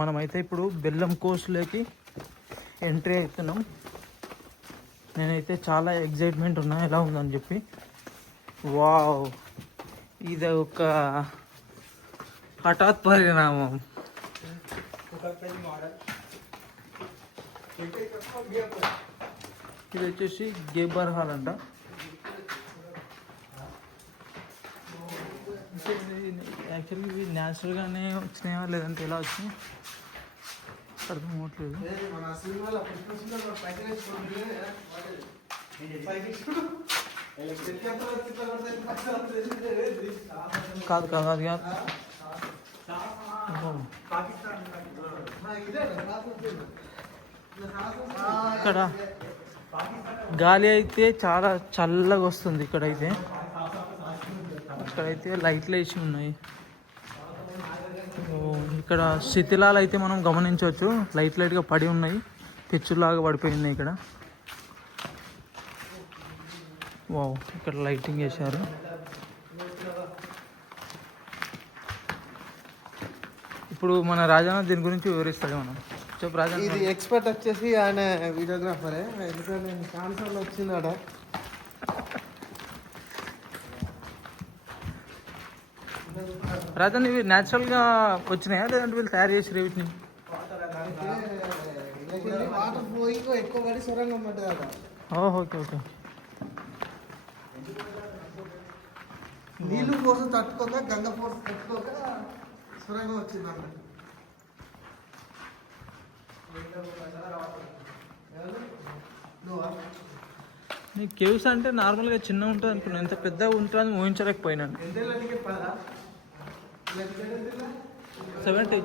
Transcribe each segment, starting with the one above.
మనమైతే ఇప్పుడు బెల్లం కోస్లోకి ఎంట్రీ అవుతున్నాం. నేనైతే చాలా ఎగ్జైట్మెంట్ ఉన్నా ఎలా ఉందని చెప్పి. వావ్, ఇది ఒక హఠాత్ పరిణామం. ఇది వచ్చేసి గేబర్ హాల్ అంట. యాక్చువల్లీ ఇవి న్యాచురల్గానే వచ్చినాయా లేదంటే ఎలా వచ్చినాయి అర్థం అవ్వట్లేదు. కాదు కాదు అది కాదు. ఇక్కడ గాలి అయితే చాలా చల్లగా వస్తుంది. ఇక్కడైతే లైట్లు వేసి ఉన్నాయి. ఇక్కడ శిథిలాలు అయితే మనం గమనించవచ్చు. లైట్గా పడి ఉన్నాయి, పెచ్చులాగా పడిపోయింది ఇక్కడ. వావ్, ఇక్కడ లైటింగ్ వేశారు. ఇప్పుడు మన రాజన్న దీని గురించి వివరిస్తాడు. మనం చెప్పు రాజన్న. ఇది ఎక్స్పర్ట్ వచ్చేసి ఆయన వీడియోగ్రాఫరే. ఎందుకంటే నేను కాన్సర్లో వచ్చిందాడ. రాజన్న ఇవి న్యాచురల్గా వచ్చినాయా లేదంటే వీళ్ళు తయారు చేసి వీటిని? వాటర్ ఫ్లోయింగ్ ఎక్కువ పడి సొరంగం పడ్డది అక్కడ. Okay okay. నీళ్ళు కోసం తట్టుకోక, గంగ ఫోర్స్ తట్టుకోక సొరంగం వచ్చింది అన్నమాట. నీకు కేవ్స్ అంటే నార్మల్గా చిన్న ఉంటుంది అనుకున్నాను, ఎంత పెద్దగా ఉంటుందని ఊహించలేకపోయినాను. 70.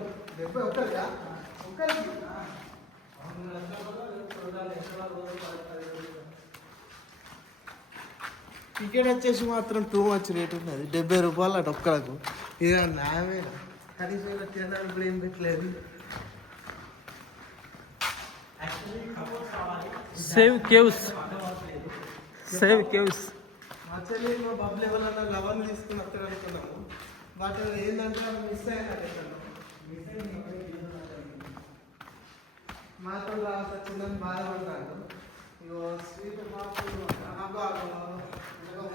టికెట్ వచ్చేసి మాత్రం టూ మచ్ రేట్ ఉన్నది. 70 రూపాయలు అటు ఒక్కలకు. ఇక నామే కనీసం తినడానికి కూడా ఏం పెట్టలేదు. Save caves. మా చెల్లి మా బబ్ లెవెల్ అన్న లవన్ తీసుకుని వస్తారు అనుకున్నాము. బట్ ఏంటంటే మిస్ అయినా మాతో రాసి వచ్చిందని బాధపడతాను. ఇగో స్వీట్ మాకు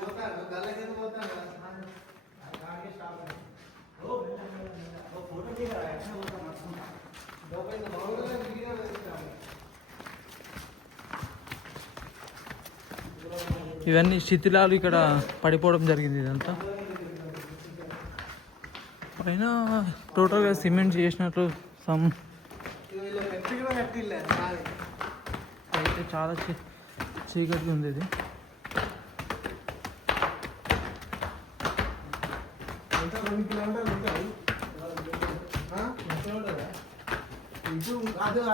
పోతాను, గల్ల కింద పోతాను కదా. ఇవన్నీ శిథిలాలు ఇక్కడ పడిపోవడం జరిగింది. ఇదంతా పైన టోటల్గా సిమెంట్ చేసినట్లు అయితే చాలా చీకటిగా ఉంది. ఇది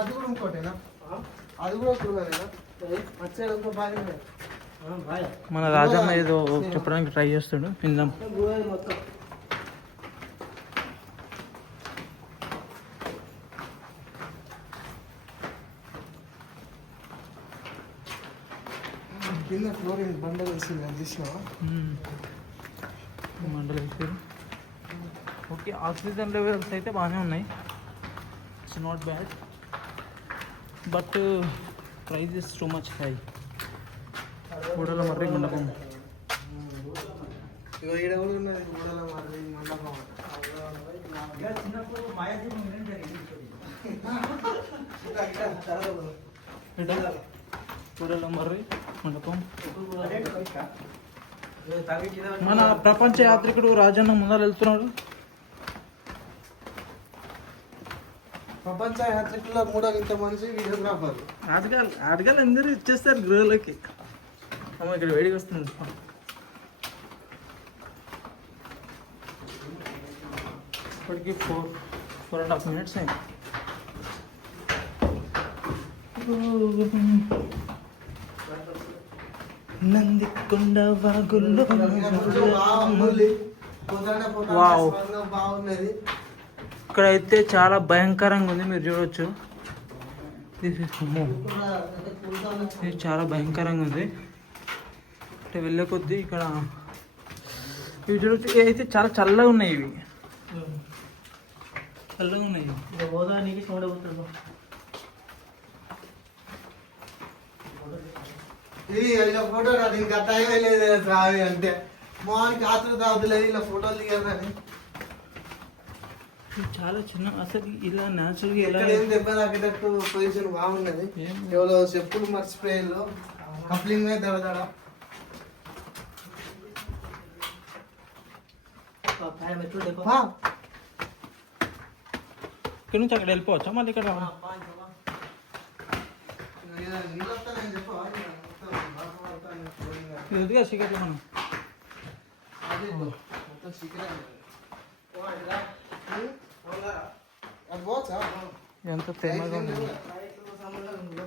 అది కూడా ఇంకోటేనా? అది కూడా చూడాలేనా? వచ్చేది ఇంకో బాగా. మన రాజన్న ఏదో చెప్పడానికి ట్రై చేస్తాడు, విందాం. కింద ఫ్లోరింగ్ బండలు వేసింది, అది చూసినావా? బండలు వేసారు. ఓకే, ఆక్సిజన్ లెవెల్స్ అయితే బాగానే ఉన్నాయి. It's not bad, but price is too much high. గూడల మర్రి మండపం. ఈడ కూడా ఉన్నది గూడల మర్రి మండపం. గూడల మర్రి మండపం. మన ప్రపంచ యాత్రికుడు రాజన్న ముందర వెళ్తున్నాడు. ప్రపంచ యాత్రికుల్లో 3వ ఇంత మనిషి వీడియోగ్రాఫర్. ఆటగాళ్ళు అందరూ ఇచ్చేస్తారు గృహలోకి. అమ్మ ఇక్కడ వేడిగా వస్తుంది. ఇప్పటికి 4.5 minutes అయింది. నందికొండ వాగుల్లో బాగున్నది. ఇక్కడైతే చాలా భయంకరంగా ఉంది, మీరు చూడవచ్చు. ఇది చాలా భయంకరంగా ఉంది. అంటే వెళ్ళే కొద్దీ ఇక్కడ ఇవి చూడవచ్చు. ఇవి అయితే చాలా చల్లగా ఉన్నాయి. ఇవి చల్లగా ఉన్నాయి. ఇక పోదా నీకు సౌండ్ అవుతుంది. ఇది ఇలా ఫోటో రాదు, ఇంకా టైం లేదు రావి అంటే మార్నింగ్ ఆతృత అవుతలేదు ఇలా ఫోటోలు దిగారని. చాలా చిన్న అసలు ఇలా న్యాచురల్గా ఎలా ఎక్కడ ఏం దెబ్బ తాకేటట్టు పొజిషన్ బాగున్నది. ఏం ఎవరో చెప్పులు మర్చిపోయారు, కప్లింగ్ మీద దడదడ. పైన మెట్లు డెబ్బ. పా. ఇక్కడ నుంచి అక్కడ వెళ్ళిపోవచ్చా మళ్ళీ ఇక్కడ రావాలి? ఇలా నీళ్ళు వస్తానని చెప్పవా? ఇది వద్దుగా సిగరెట్లు మనం అదే మొత్తం చికెన్ అది పోవచ్చా? ఎంత తేమగా ఉంది. సంబంధం